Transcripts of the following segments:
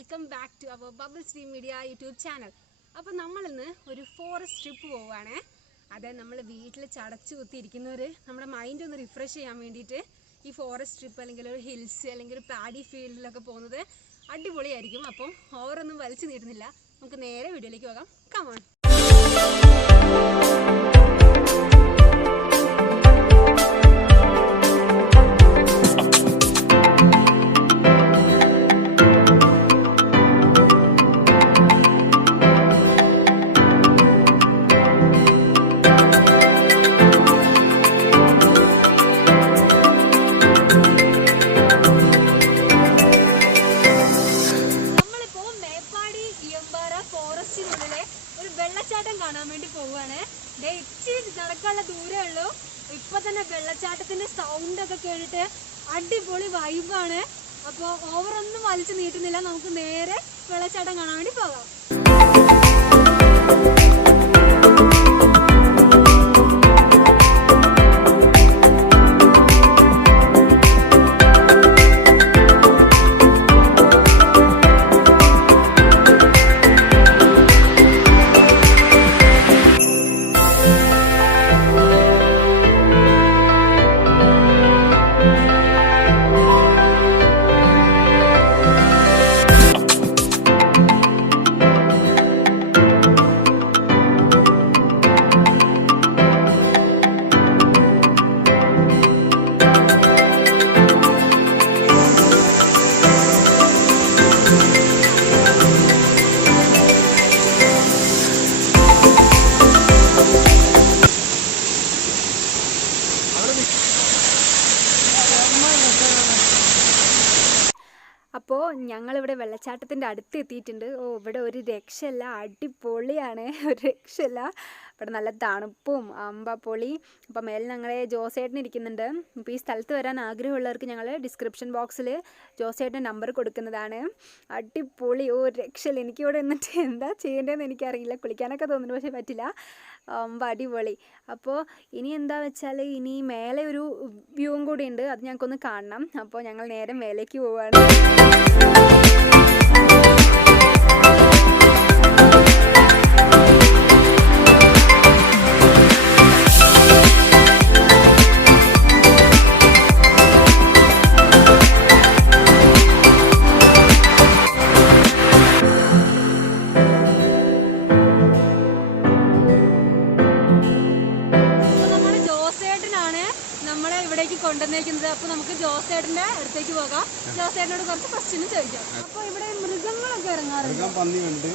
Welcome back to our Bubble Stream Media YouTube channel. അപ്പോൾ നമ്മളിന്ന് ഒരു ഫോറസ്റ്റ് ട്രിപ്പ് പോവുകയാണ്. അതായത് നമ്മൾ വീട്ടിൽ ചടച്ചു കുത്തിയിരിക്കുന്നവർ നമ്മുടെ മൈൻഡ് ഒന്ന് റിഫ്രഷ് ചെയ്യാൻ വേണ്ടിയിട്ട് ഈ ഫോറസ്റ്റ് ട്രിപ്പ് അല്ലെങ്കിൽ ഒരു ഹിൽസ് അല്ലെങ്കിൽ ഒരു പാഡി ഫീൽഡിലൊക്കെ പോകുന്നത് അടിപൊളിയായിരിക്കും. അപ്പം ഓവറൊന്നും വലിച്ചു നീട്ടുന്നില്ല, നമുക്ക് നേരെ വീഡിയോയിലേക്ക് പോകാം. കമോൺ. വെള്ളച്ചാട്ടം കാണാൻ വേണ്ടി പോവുകയാണ്. ഇച്ചിരി നടക്കാനുള്ള ദൂരേ ഉള്ളൂ. ഇപ്പൊ തന്നെ വെള്ളച്ചാട്ടത്തിന്റെ സൗണ്ട് ഒക്കെ കേട്ടിട്ട് അടിപൊളി വൈബാണ്. അപ്പോൾ ഓവറൊന്നും വലിച്ചു നീട്ടുന്നില്ല, നമുക്ക് നേരെ വെള്ളച്ചാട്ടം കാണാൻ വേണ്ടി പോകാം. അപ്പോൾ ഞങ്ങളിവിടെ വെള്ളച്ചാട്ടത്തിൻ്റെ അടുത്ത് എത്തിയിട്ടുണ്ട്. ഇവിടെ ഒരു രക്ഷയില്ല, അടിപൊളിയാണ്, ഒരു രക്ഷയില്ല. ഇവിടെ നല്ല തണുപ്പും അമ്പപ്പൊളി. അപ്പോൾ മേലെ ഞങ്ങളെ ജോസേട്ടൻ ഇരിക്കുന്നുണ്ട്. ഇപ്പോൾ ഈ സ്ഥലത്ത് വരാൻ ആഗ്രഹമുള്ളവർക്ക് ഞങ്ങൾ ഡിസ്ക്രിപ്ഷൻ ബോക്സിൽ ജോസേട്ടൻ്റെ നമ്പർ കൊടുക്കുന്നതാണ്. അടിപൊളി, രക്ഷയില്ല. എനിക്കിവിടെ നിന്നിട്ട് എന്താ ചെയ്യേണ്ടതെന്ന് എനിക്കറിയില്ല. കുളിക്കാനൊക്കെ തോന്നുന്നു, പക്ഷേ പറ്റില്ല. അടിപൊളി. അപ്പോൾ ഇനി എന്താ വെച്ചാൽ ഇനി മേലെ ഒരു വ്യൂവും കൂടി ഉണ്ട്, അത് ഞങ്ങൾക്കൊന്ന് കാണണം. അപ്പോൾ ഞങ്ങൾ നേരെ മേലേക്ക് പോവുകയാണ്. കൊണ്ടുവന്നേക്കുന്നത്. അപ്പോൾ നമുക്ക് ജോസേട്ടൻ്റെ അടുത്തേക്ക് പോകാം. ജോസേട്ടനോട് കുറച്ച് ക്വസ്റ്റ്യൻ ചോദിക്കാം. അപ്പോൾ ഇവിടെ മൃഗങ്ങളൊക്കെ ഇറങ്ങാറുണ്ട്. പന്നിയുണ്ട്,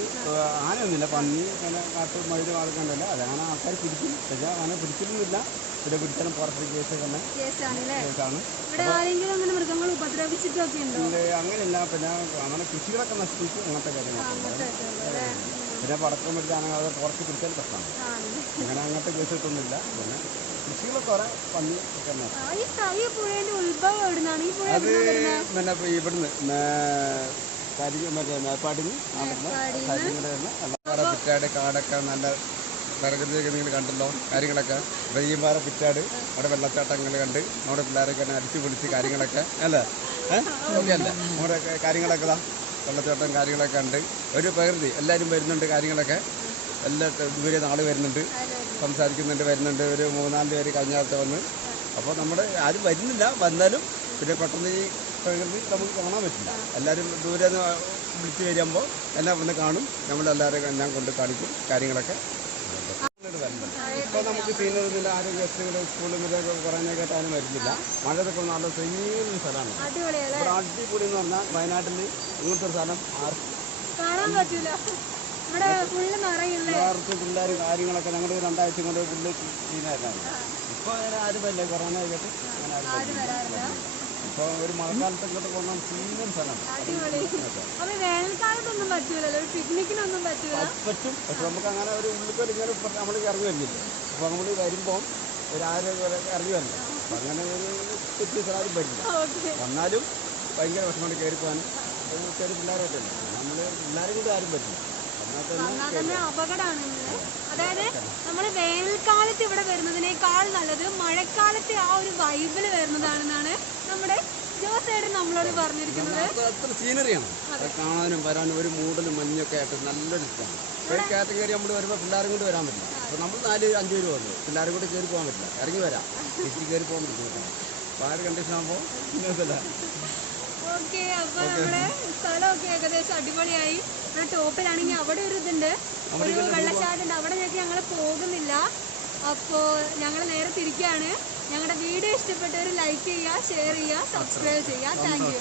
ആനയൊന്നുമില്ല. പന്നി പിന്നെ കാട്ട് മഴ ആൾക്കുണ്ടല്ലോ, അതാണ് ആൾക്കാർ പിടിക്കും. പക്ഷേ ആന പിടിച്ചിട്ടൊന്നുമില്ല. പിന്നെ പിടിച്ചാലും പുറത്ത് കേസാണല്ലേ. ഇവിടെ ആരെങ്കിലും അങ്ങനെ മൃഗങ്ങൾ ഉപദ്രവിച്ചിട്ടൊക്കെ ഉണ്ടോ? അങ്ങനെയല്ല. പിന്നെ അങ്ങനെ കൃഷികളൊക്കെ നശിപ്പിച്ചു, അങ്ങനത്തെ കാര്യങ്ങളൊക്കെ. പിന്നെ പടക്കം പിടിച്ചാൽ അത് പുറത്ത് പിടിച്ചാൽ പ്രശ്നമാണ്. അങ്ങനെ അങ്ങനത്തെ കേസ് കിട്ടുന്നില്ല. പിന്നെ കൃഷികളൊക്കെ കുറെ പന്നി ഒക്കെ അത് പിന്നെ ഇവിടുന്ന് മറ്റേ മേപ്പാടിന് കാര്യങ്ങളുടെ പിറ്റാട് കാടൊക്കെ നല്ല പ്രകൃതിയൊക്കെ നിങ്ങൾ കണ്ടല്ലോ കാര്യങ്ങളൊക്കെ. വെയ്യമ്പാറ പിറ്റാട് അവിടെ വെള്ളച്ചാട്ടങ്ങൾ കണ്ട് നമ്മുടെ പിള്ളേരൊക്കെ അടിച്ചു പൊളിച്ച് കാര്യങ്ങളൊക്കെ അല്ലേ ഓക്കെ അല്ലേ. നമ്മുടെ കാര്യങ്ങളൊക്കെ വെള്ളച്ചാട്ടം കാര്യങ്ങളൊക്കെ ഉണ്ട്. ഒരു പ്രകൃതി എല്ലാവരും വരുന്നുണ്ട്. കാര്യങ്ങളൊക്കെ എല്ലാ ദൂരെ നാൾ വരുന്നുണ്ട്, സംസാരിക്കുന്നുണ്ട്, വരുന്നുണ്ട്. ഒരു 3-4 പേര് കഴിഞ്ഞ കാലത്ത് വന്ന്. അപ്പോൾ നമ്മുടെ ആരും വരുന്നില്ല. വന്നാലും പിന്നെ പെട്ടെന്ന് ഈ പ്രകൃതി നമുക്ക് കാണാൻ പറ്റില്ല. എല്ലാവരും ദൂരെ നിന്ന് വിളിച്ച് വരുമ്പോൾ എല്ലാം വന്ന് കാണും. നമ്മളെല്ലാവരും എല്ലാം കൊണ്ട് കാണിക്കും കാര്യങ്ങളൊക്കെ. ഇപ്പോൾ നമുക്ക് ചെയ്യുന്നതിൽ ആരും ഗസ്റ്റുകൾ സ്കൂളിൽ ഇതൊക്കെ കുറഞ്ഞൊക്കെ ആരും വരുന്നില്ല. മഴയൊക്കെ നല്ല സെയ്യൊരു സ്ഥലമാണ്. ഇവിടെ അടിപൊളി എന്ന് പറഞ്ഞാൽ വയനാട്ടിൽ ഇങ്ങനത്തെ ഒരു സ്ഥലം കാണാൻ പറ്റില്ല. പിള്ളേർ കാര്യങ്ങളൊക്കെ ഞങ്ങൾ 2 ആഴ്ച കൊണ്ട് പുള്ളി ചെയ്യുന്നതായിരുന്നു. ഇപ്പോൾ ആരും വരില്ല, കൊറോണ ആയിട്ട് ഇപ്പോൾ ഒരു മഴക്കാലത്ത് ഇങ്ങോട്ട് പോകാൻ സീനിയർ സ്ഥലമാണ്. പറ്റും, പക്ഷെ നമുക്ക് അങ്ങനെ ഒരു ഉള്ളിൽ ഇങ്ങനെ നമ്മൾ ഇറങ്ങി വരുന്നില്ല. അപ്പോൾ നമ്മൾ വരുമ്പോൾ ആരും ഇറങ്ങി വരില്ല. അപ്പം അങ്ങനെ ഒരു വ്യത്യസ്ത ആരും വരില്ല. വന്നാലും ഭയങ്കര വിഷമമാണ് കയറി പോകാനും. ചെറിയ പിള്ളേരായിട്ടല്ല, നമ്മൾ പിള്ളേരെ കൊണ്ട് ആരും പറ്റില്ല. അപകടമാണ്. അതായത് നമ്മൾ വേനൽക്കാലത്ത് ഇവിടെ വരുന്നതിനേക്കാൾ നല്ലത് മഴക്കാലത്ത് ആ ഒരു വൈബിൽ വരുന്നതാണെന്നാണ് നമ്മുടെ ജോസേട്ടൻ നമ്മളോട് പറഞ്ഞിരിക്കുന്നത് അത്ര സീനറിയാണ് കാണാനും വരാനും ഒരു മൂടലും മഞ്ഞൊക്കെ ആയിട്ട് നല്ലൊരു ഇഷ്ടമാണ്. ഒരു കയറ്റം കയറി നമ്മൾ വരുമ്പോൾ പിള്ളേരും കൊണ്ട് വരാൻ പറ്റില്ല. അപ്പോൾ നമ്മൾ 4-5 പേര് വന്നു, പിള്ളേരും കൂടെ കയറി പോകാൻ പറ്റില്ല, ഇറങ്ങി വരാം, തിരിച്ച് കയറി പോകാൻ പറ്റില്ല. അപ്പോൾ ആ ഒരു കണ്ടീഷൻ ആകുമ്പോൾ ഓക്കെ. അപ്പോൾ നമ്മുടെ സ്ഥലമൊക്കെ ഏകദേശം അടിപൊളിയായി. ഇവിടെ ടോപ്പിലാണെങ്കിൽ അവിടെ ഒരു ഇതുണ്ട്, ഒരു വെള്ളച്ചാട്ടമുണ്ട്, അവിടെ ഞങ്ങൾ പോകുന്നില്ല. അപ്പോൾ ഞങ്ങൾ നേരെ തിരിക്കുകയാണ്. ഞങ്ങളുടെ വീഡിയോ ഇഷ്ടപ്പെട്ടവർ ലൈക്ക് ചെയ്യുക, ഷെയർ ചെയ്യുക, സബ്സ്ക്രൈബ് ചെയ്യുക. Thank you.